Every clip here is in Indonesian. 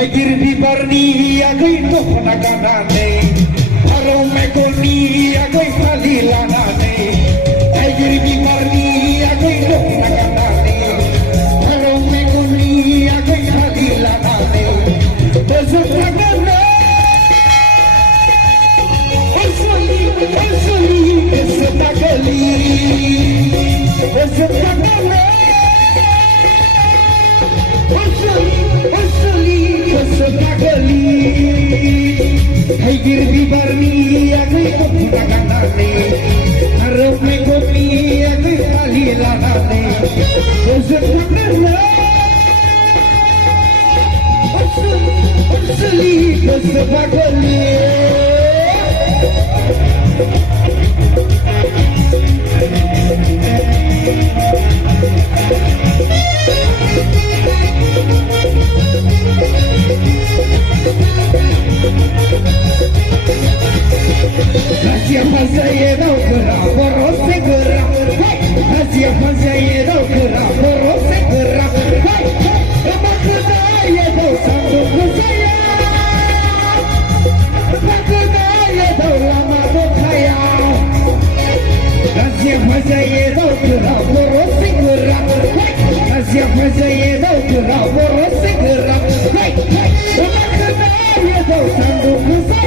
Hadir bibarni agai tohna ganane haro megoni agai halilanane hadir bibarni agai tohna ganane haro megoni agai halilanane bezagane osali esmagali bezagane Sekali hadir di barni agai tohna ganane harap megoni agai halilanane sekali sekali Siapa saya tahu gerak boros segera Siapa saya tahu gerak boros segera Apa kedaya tahu sanggup saya Apa kedaya tahu lama berkaya Siapa saya tahu gerak boros segera Siapa saya tahu gerak boros segera Apa kedaya tahu sanggup saya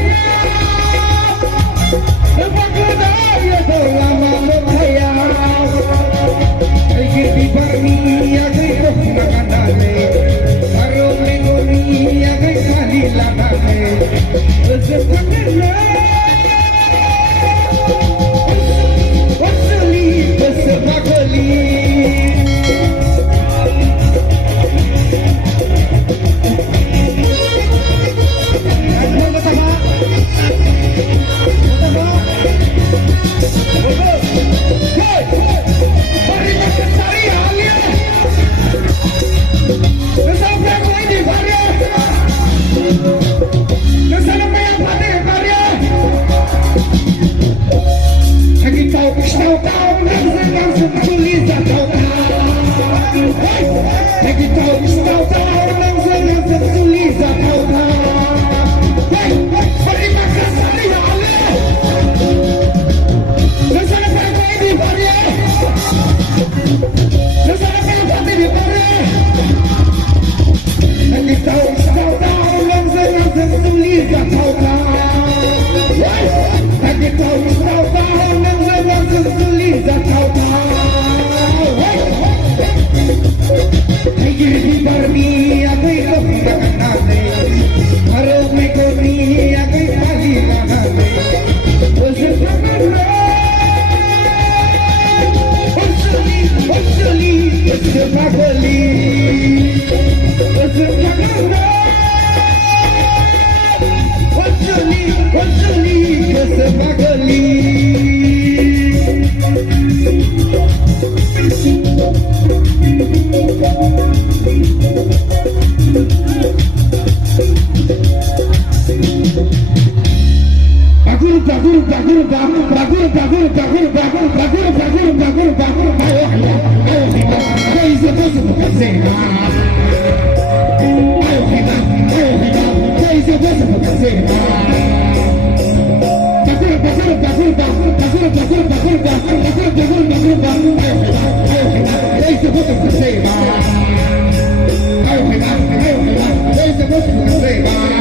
Say